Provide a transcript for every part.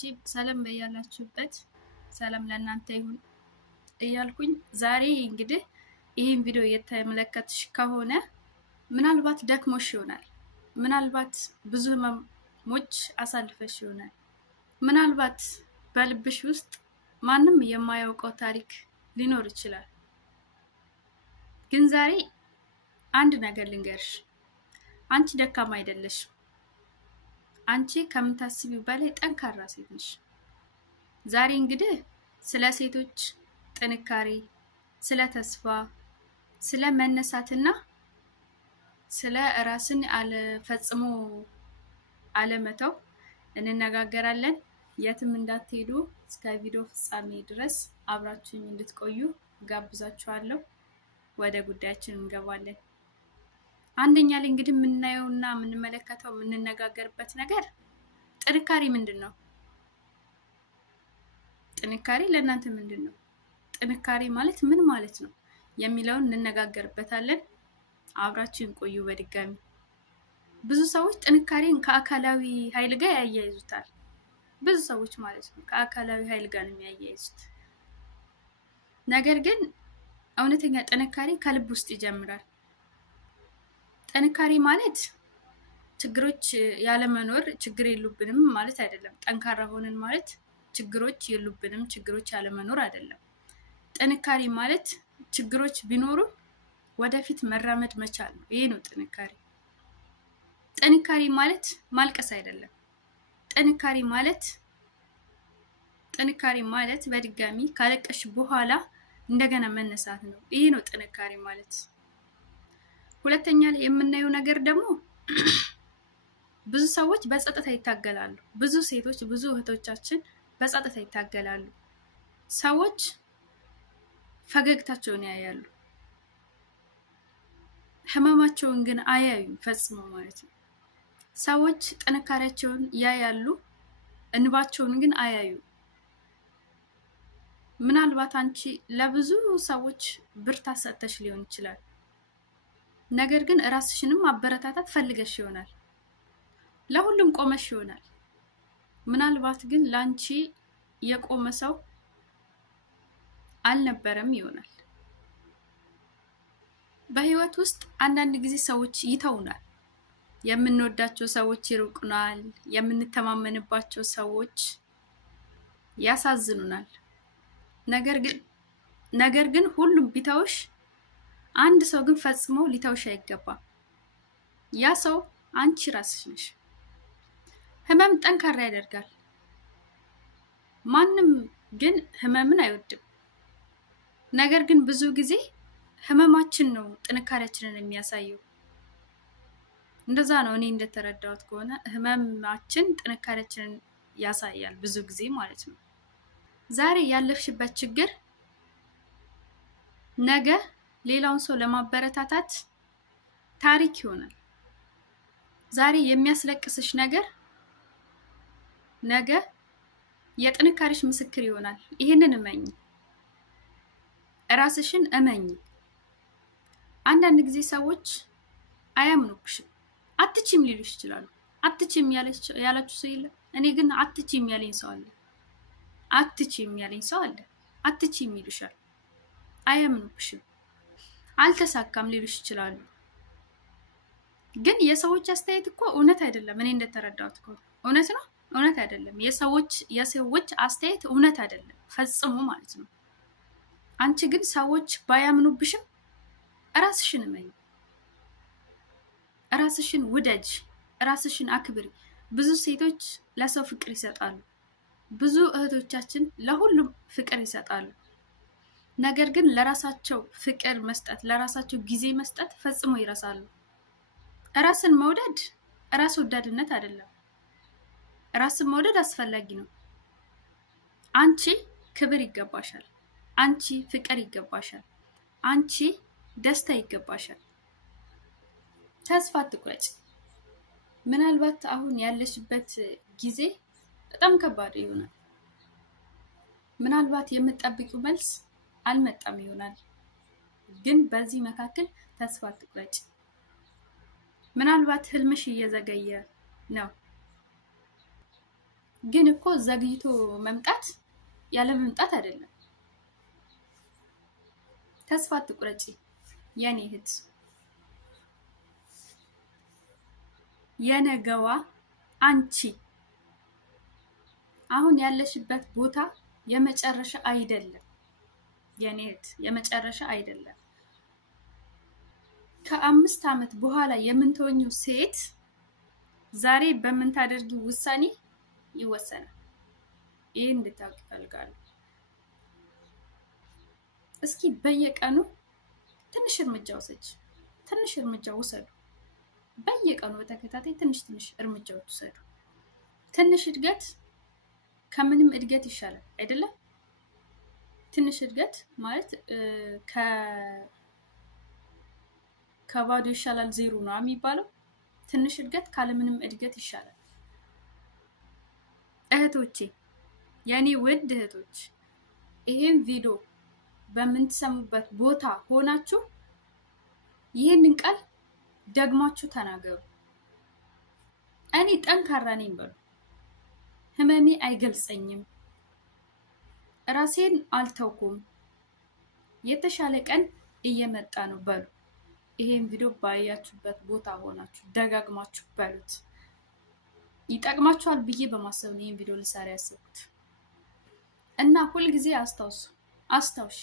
ሰላም በያላችሁበት ሰላም ለእናንተ ይሁን እያልኩኝ ዛሬ እንግዲህ ይህን ቪዲዮ እየተመለከትሽ ከሆነ ምናልባት ደክሞሽ ይሆናል። ምናልባት ብዙ ህመሞች አሳልፈሽ ይሆናል። ምናልባት በልብሽ ውስጥ ማንም የማያውቀው ታሪክ ሊኖር ይችላል። ግን ዛሬ አንድ ነገር ልንገርሽ፣ አንቺ ደካማ አይደለሽም። አንቺ ከምታስቢው በላይ ጠንካራ ሴት ነሽ። ዛሬ እንግዲህ ስለ ሴቶች ጥንካሬ፣ ስለ ተስፋ፣ ስለ መነሳትና ስለ ራስን ፈጽሞ አለመተው እንነጋገራለን። የትም እንዳትሄዱ እስከ ቪዲዮ ፍጻሜ ድረስ አብራችሁኝ እንድትቆዩ ጋብዛችኋለሁ። ወደ ጉዳያችን እንገባለን። አንደኛ ላይ እንግዲህ የምናየውና የምንመለከተው የምንነጋገርበት ነገር ጥንካሬ ምንድን ነው? ጥንካሬ ለእናንተ ምንድን ነው? ጥንካሬ ማለት ምን ማለት ነው የሚለውን እንነጋገርበታለን። አብራችሁን ቆዩ። በድጋሚ ብዙ ሰዎች ጥንካሬን ከአካላዊ ኃይል ጋር ያያይዙታል። ብዙ ሰዎች ማለት ነው ከአካላዊ ኃይል ጋር ነው የሚያያይዙት። ነገር ግን እውነተኛ ጥንካሬ ከልብ ውስጥ ይጀምራል። ጥንካሬ ማለት ችግሮች ያለመኖር ችግር የሉብንም ማለት አይደለም። ጠንካራ ሆነን ማለት ችግሮች የሉብንም ችግሮች ያለመኖር አይደለም። ጥንካሬ ማለት ችግሮች ቢኖሩ ወደፊት መራመድ መቻል ነው። ይሄ ነው ጥንካሬ። ጥንካሬ ማለት ማልቀስ አይደለም። ጥንካሬ ማለት በድጋሚ ካለቀሽ በኋላ እንደገና መነሳት ነው። ይሄ ነው ጥንካሬ ማለት። ሁለተኛ ላይ የምናየው ነገር ደግሞ ብዙ ሰዎች በጸጥታ ይታገላሉ። ብዙ ሴቶች፣ ብዙ እህቶቻችን በጸጥታ ይታገላሉ። ሰዎች ፈገግታቸውን ያያሉ፣ ህመማቸውን ግን አያዩም ፈጽሞ ማለት ነው። ሰዎች ጥንካሬያቸውን ያያሉ፣ እንባቸውን ግን አያዩም። ምናልባት አንቺ ለብዙ ሰዎች ብርታት ሰጥተሽ ሊሆን ይችላል። ነገር ግን ራስሽንም ማበረታታት ፈልገሽ ይሆናል። ለሁሉም ቆመሽ ይሆናል። ምናልባት ግን ላንቺ የቆመ ሰው አልነበረም ይሆናል። በህይወት ውስጥ አንዳንድ ጊዜ ሰዎች ይተውናል። የምንወዳቸው ሰዎች ይርቁናል። የምንተማመንባቸው ሰዎች ያሳዝኑናል። ነገር ግን ሁሉም ቢተውሽ አንድ ሰው ግን ፈጽሞ ሊተውሽ አይገባም። ያ ሰው አንቺ ራስሽ ነሽ። ህመም ጠንካራ ያደርጋል። ማንም ግን ህመምን አይወድም። ነገር ግን ብዙ ጊዜ ህመማችን ነው ጥንካሬያችንን የሚያሳየው። እንደዛ ነው እኔ እንደተረዳሁት ከሆነ ህመማችን ጥንካሬያችንን ያሳያል ብዙ ጊዜ ማለት ነው። ዛሬ ያለፍሽበት ችግር ነገ ሌላውን ሰው ለማበረታታት ታሪክ ይሆናል። ዛሬ የሚያስለቅስሽ ነገር ነገ የጥንካሬሽ ምስክር ይሆናል። ይህንን እመኝ፣ ራስሽን እመኝ። አንዳንድ ጊዜ ሰዎች አያምኑብሽም። አትችም ሊሉሽ ይችላሉ። አትችም ያላችሁ ሰው የለም። እኔ ግን አትችም ያለኝ ሰው አለ። አትችም ይሉሻል። አያምኑብሽም። አልተሳካም ሊሉሽ ይችላሉ። ግን የሰዎች አስተያየት እኮ እውነት አይደለም። እኔ እንደተረዳሁት እኮ እውነት ነው፣ እውነት አይደለም። የሰዎች አስተያየት እውነት አይደለም ፈጽሞ ማለት ነው። አንቺ ግን ሰዎች ባያምኑብሽም ራስሽን እመኝ፣ ራስሽን ውደጅ፣ ራስሽን አክብሪ። ብዙ ሴቶች ለሰው ፍቅር ይሰጣሉ። ብዙ እህቶቻችን ለሁሉም ፍቅር ይሰጣሉ። ነገር ግን ለራሳቸው ፍቅር መስጠት፣ ለራሳቸው ጊዜ መስጠት ፈጽሞ ይረሳሉ። ራስን መውደድ ራስ ወዳድነት አይደለም። ራስን መውደድ አስፈላጊ ነው። አንቺ ክብር ይገባሻል። አንቺ ፍቅር ይገባሻል። አንቺ ደስታ ይገባሻል። ተስፋ አትቁረጭ። ምናልባት አሁን ያለሽበት ጊዜ በጣም ከባድ ይሆናል። ምናልባት የምትጠብቂው መልስ አልመጣም ይሆናል። ግን በዚህ መካከል ተስፋ አትቁረጭ። ምናልባት ህልምሽ እየዘገየ ነው። ግን እኮ ዘግይቶ መምጣት ያለ መምጣት አይደለም። ተስፋ አትቁረጪ የኔ እህት። የነገዋ አንቺ አሁን ያለሽበት ቦታ የመጨረሻ አይደለም የኔ እህት፣ የመጨረሻ አይደለም። ከ5 ዓመት በኋላ የምንተወኘው ሴት ዛሬ በምንታደርጊው ውሳኔ ይወሰናል። ይሄ እንድታውቂ እፈልጋለሁ። እስኪ በየቀኑ ትንሽ እርምጃ ውሰጂ፣ ትንሽ እርምጃ ውሰዱ። በየቀኑ በተከታታይ ትንሽ ትንሽ እርምጃዎች ውሰዱ። ትንሽ እድገት ከምንም እድገት ይሻላል አይደለም? ትንሽ እድገት ማለት ከባዶ ይሻላል ዜሮ ነው የሚባለው። ትንሽ እድገት ካለምንም እድገት ይሻላል። እህቶቼ፣ የኔ ውድ እህቶች፣ ይሄን ቪዲዮ በምትሰሙበት ቦታ ሆናችሁ ይህንን ቃል ደግማችሁ ተናገሩ። እኔ ጠንካራ ነኝ በሉ። ህመሜ አይገልጸኝም፣ ራሴን አልተውኩም፣ የተሻለ ቀን እየመጣ ነው በሉ። ይሄን ቪዲዮ ባያችሁበት ቦታ ሆናችሁ ደጋግማችሁ በሉት። ይጠቅማችኋል ብዬ በማሰብ ነው ይሄን ቪዲዮ ልሰራ ያሰብኩት። እና ሁልጊዜ አስታውሽ፣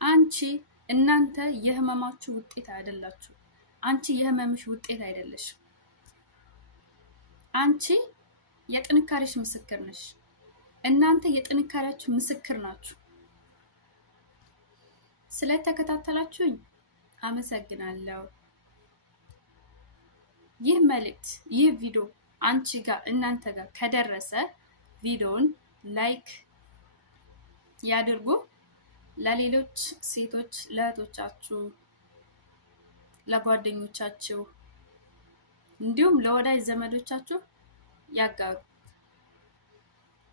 አንቺ እናንተ የህመማችሁ ውጤት አይደላችሁ። አንቺ የህመምሽ ውጤት አይደለሽም። አንቺ የጥንካሬሽ ምስክር ነሽ። እናንተ የጥንካሬያችሁ ምስክር ናችሁ። ስለተከታተላችሁኝ አመሰግናለሁ። ይህ መልእክት፣ ይህ ቪዲዮ አንቺ ጋር እናንተ ጋር ከደረሰ ቪዲዮውን ላይክ ያድርጉ። ለሌሎች ሴቶች ለእህቶቻችሁ፣ ለጓደኞቻችሁ እንዲሁም ለወዳጅ ዘመዶቻችሁ ያጋሩ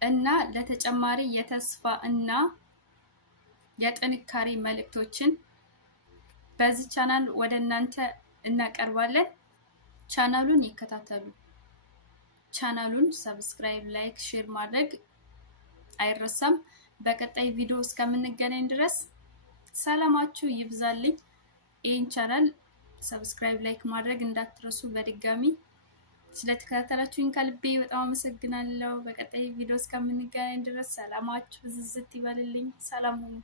እና ለተጨማሪ የተስፋ እና የጥንካሬ መልእክቶችን በዚህ ቻናል ወደ እናንተ እናቀርባለን። ቻናሉን ይከታተሉ። ቻናሉን ሰብስክራይብ፣ ላይክ፣ ሼር ማድረግ አይረሳም። በቀጣይ ቪዲዮ እስከምንገናኝ ድረስ ሰላማችሁ ይብዛልኝ። ይህን ቻናል ሰብስክራይብ፣ ላይክ ማድረግ እንዳትረሱ። በድጋሚ ስለተከታተላችሁኝ ከልቤ በጣም አመሰግናለሁ። በቀጣይ ቪዲዮ እስከምንገናኝ ድረስ ሰላማችሁ ዝዝት ይበልልኝ። ሰላም ሁኑ።